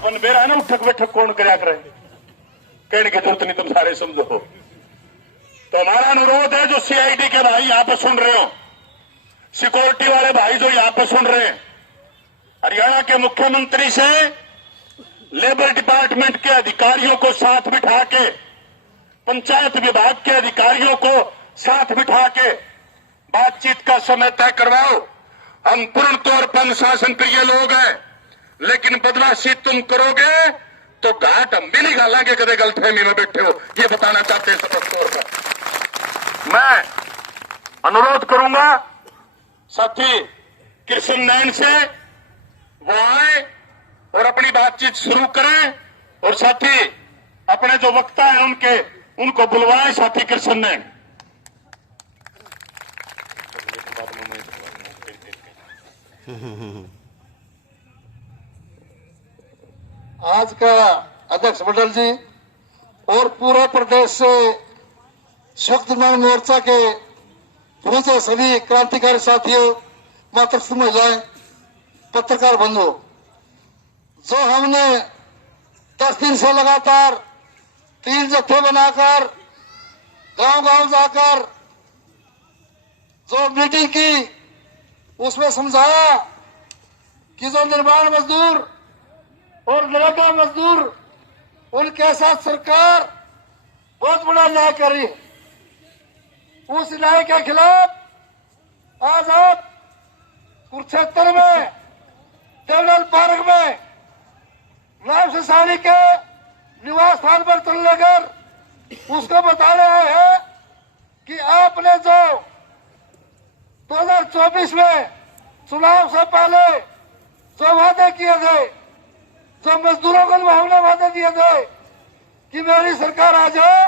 अपन बेरा है ना उठक बैठक कौन करया करे, कहने की जरूरत नहीं, तुम सारे समझो। तो हमारा अनुरोध है, जो सीआईडी के भाई यहां पर सुन रहे हो, सिक्योरिटी वाले भाई जो यहां पर सुन रहे हैं, हरियाणा के मुख्यमंत्री से लेबर डिपार्टमेंट के अधिकारियों को साथ बिठा के, पंचायत विभाग के अधिकारियों को साथ बिठा के बातचीत का समय तय करवाओ। हम पूर्ण तौर पर अनुशासन प्रिय लोग हैं, लेकिन बदमाशी तुम करोगे तो घाट हम भी नहीं घालेंगे, कदे गलतफहमी में बैठे हो, ये बताना चाहते हैं स्पष्ट तौर पर। मैं अनुरोध करूंगा साथी कृष्ण नयन से, वो आए और अपनी बातचीत शुरू करें, और साथी अपने जो वक्ता हैं उनको बुलवाए साथी कृष्ण नयन। आज का अध्यक्ष मंडल जी और पूरे प्रदेश से शक्ति निर्माण मोर्चा के पहुंचे सभी क्रांतिकारी साथियों, मातृ महिलाएं, पत्रकार बंधु, जो हमने 10 दिन से लगातार 3 जत्थे बनाकर गांव-गांव जाकर जो मीटिंग की, उसमें समझाया कि जो निर्माण मजदूर और नरेगा मजदूर, उनके साथ सरकार बहुत बड़ा न्याय कर रही है। उस न्याय के खिलाफ आज आप कुरुक्षेत्र में देवलाल पार्क में नायब सिसानी के निवास स्थान पर चल लेकर उसको बता रहे हैं कि आपने जो 2024 में चुनाव से पहले जो वादे किए थे, जो मजदूरों को हमने वादे दिए थे कि मेरी सरकार आ जाए,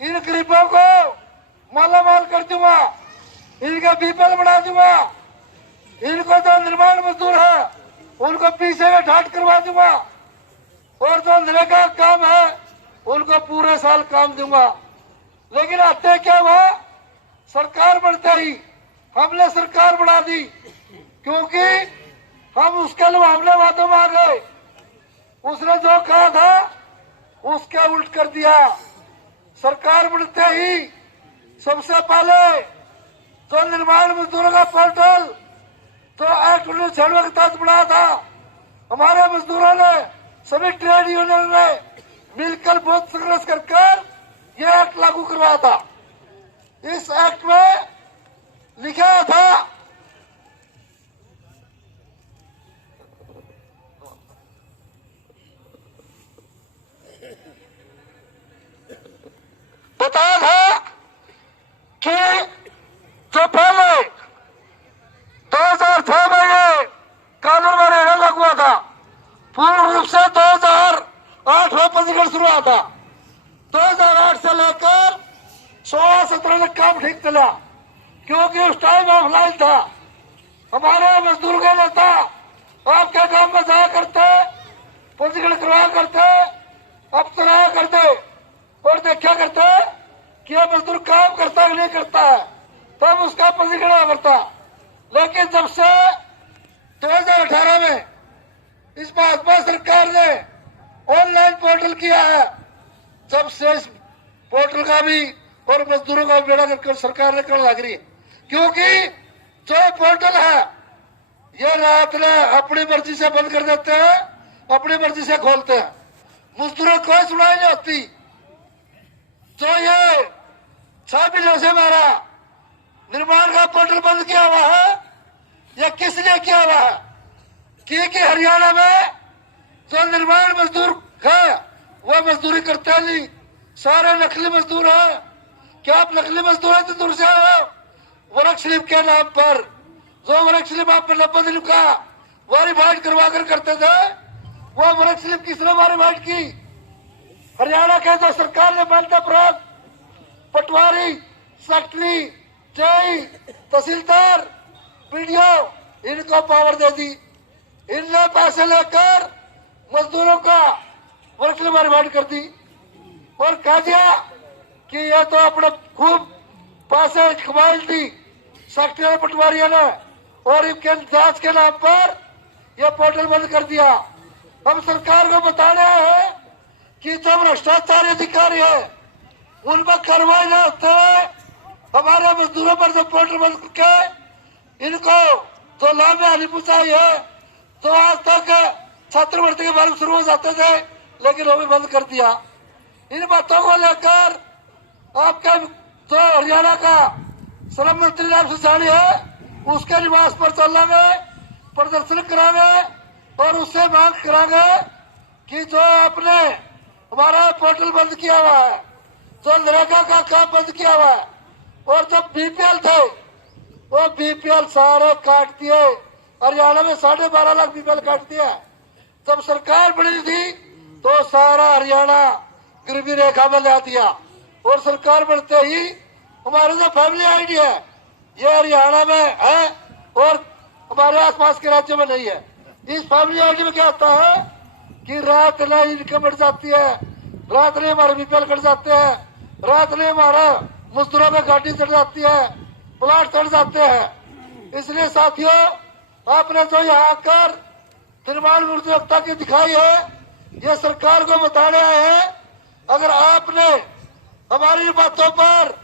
इन गरीबों को मालामाल कर दूंगा, इनका बीपीएल बढ़ा दूंगा, इनको जो निर्माण मजदूर है उनको पीछे में ढाट करवा दूंगा, और जो नरेगा काम है उनको पूरे साल काम दूंगा। लेकिन आते क्या हुआ, सरकार बढ़ते ही हमने सरकार बढ़ा दी, क्योंकि हम उसके लिए हमने वादों में आ गए। उसने जो कहा था उसके उल्ट कर दिया। सरकार बढ़ते ही सबसे पहले जो निर्माण मजदूरों का पोर्टल तो एक्ट 1996 के तहत बढ़ाया था, हमारे मजदूरों ने, सभी ट्रेड यूनियन ने मिलकर बहुत संघर्ष कर ये एक्ट लागू करवाया था। इस एक्ट में लिखा था बताया था कि जो पहले 2006 में ये कानून में लागू हुआ था, पूर्ण रूप से 2008 में पंजीकरण शुरू हुआ था। 2008 से लेकर 16-17 तक काम ठीक चला, क्योंकि उस टाइम ऑफलाइन था। हमारे मजदूर का नेता आपके काम में जाया करते, पंजीकरण करवाया करते, अब कराया करते और देखा करते कि यह मजदूर काम करता है नहीं करता है, तब उसका पंजीकरण करता। लेकिन जब से 2018 में इस भाजपा सरकार ने ऑनलाइन पोर्टल किया है, जब से इस पोर्टल का भी और मजदूरों का बेड़ा करके सरकार ने करने लग रही है। क्योंकि जो पोर्टल है ये रात ने अपनी मर्जी से बंद कर देते हैं, अपनी मर्जी से खोलते हैं, मजदूरों को कोई सुनाई नहीं होती। जो ये 6 महीनों से हमारा निर्माण का पोर्टल बंद किया हुआ है, यह किसने किया हुआ है? क्योंकि हरियाणा में जो निर्माण मजदूर है वो मजदूरी करते नहीं, सारे नकली मजदूर हैं। क्या आप नकली मजदूर हैं तो दूर से आओ। वर्क स्लिप के नाम पर जो वर्क स्लिप आप 90 दिन का वेरीफाइड करवा कर करते थे, वो वर्क स्लिप किसने वेरीफाइड की? हरियाणा के जो सरकार ने मान्यता प्राप्त पटवारी, सेक्रेटरी, जेई, तहसीलदार, पीडीओ, इनको पावर दे दी। इनने पैसे लेकर मजदूरों का वर्क वेरीफाइड कर दी और कह दिया कि ये तो अपने खूब पैसे कमाई थी सेक्रेटरी पटवारियों ने, और इनके जांच के नाम पर यह पोर्टल बंद कर दिया। हम सरकार को बताना है कि जो भ्रष्टाचारी अधिकारी है उन पर कार्रवाई न होते हुए हमारे मजदूरों पर जो पोर्टल बंद करके इनको जो लाभ में हानि पहुंचाई है, तो आज तक छात्रवृत्ति के बारे में शुरू हो जाते थे लेकिन वो भी बंद कर दिया। इन बातों को लेकर आपके जो हरियाणा का श्रम मंत्री राम सिंह है उसके निवास पर चलेंगे, प्रदर्शन कराएंगे और उससे मांग कराएंगे कि जो आपने हमारा पोर्टल बंद किया हुआ है, जो नरेगा का काम बंद किया हुआ है और जब बीपीएल थे वो बीपीएल सारे काट दिए। हरियाणा में 12.5 लाख बीपीएल काट दिया। जब सरकार बनी थी तो सारा हरियाणा गरीबी रेखा में ला दिया और सरकार बनते ही हमारे जो फैमिली आईडी है ये हरियाणा में है और हमारे आसपास के राज्यों में नहीं है। इस फैमिली आईडी में क्या होता है कि रात में इनकम बढ़ जाती है, रात में हमारे बीपीएल कट जाते हैं, रात में हमारा मजदूरों में गाड़ी चढ़ जाती है, प्लाट चढ़ जाते हैं। इसलिए साथियों आपने जो यहाँ आकर निर्माण बुद्धिमत्ता की दिखाई है ये सरकार को बताने आए हैं। अगर आपने हमारी बातों पर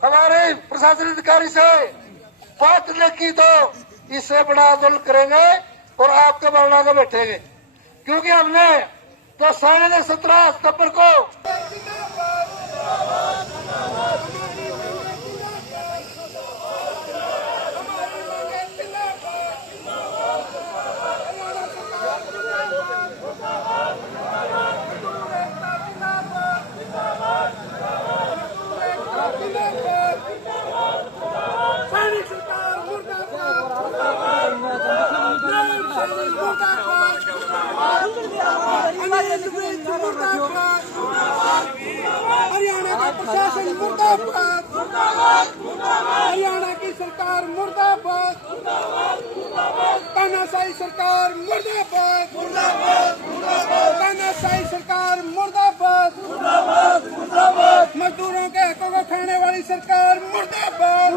हमारे प्रशासनिक अधिकारी से बात न की तो इससे बड़ा आंदोलन करेंगे और आपके बरना में बैठेंगे, क्योंकि हमने तो 17 सितंबर को हरियाणा का प्रशासन मुर्दाबाद, हरियाणा की सरकार मुर्दाबाद, तानाशाही सरकार मुर्दाबाद, तानाशाही सरकार मुर्दाबाद, मजदूरों के हकों को खाने वाली सरकार मुर्दाबाद।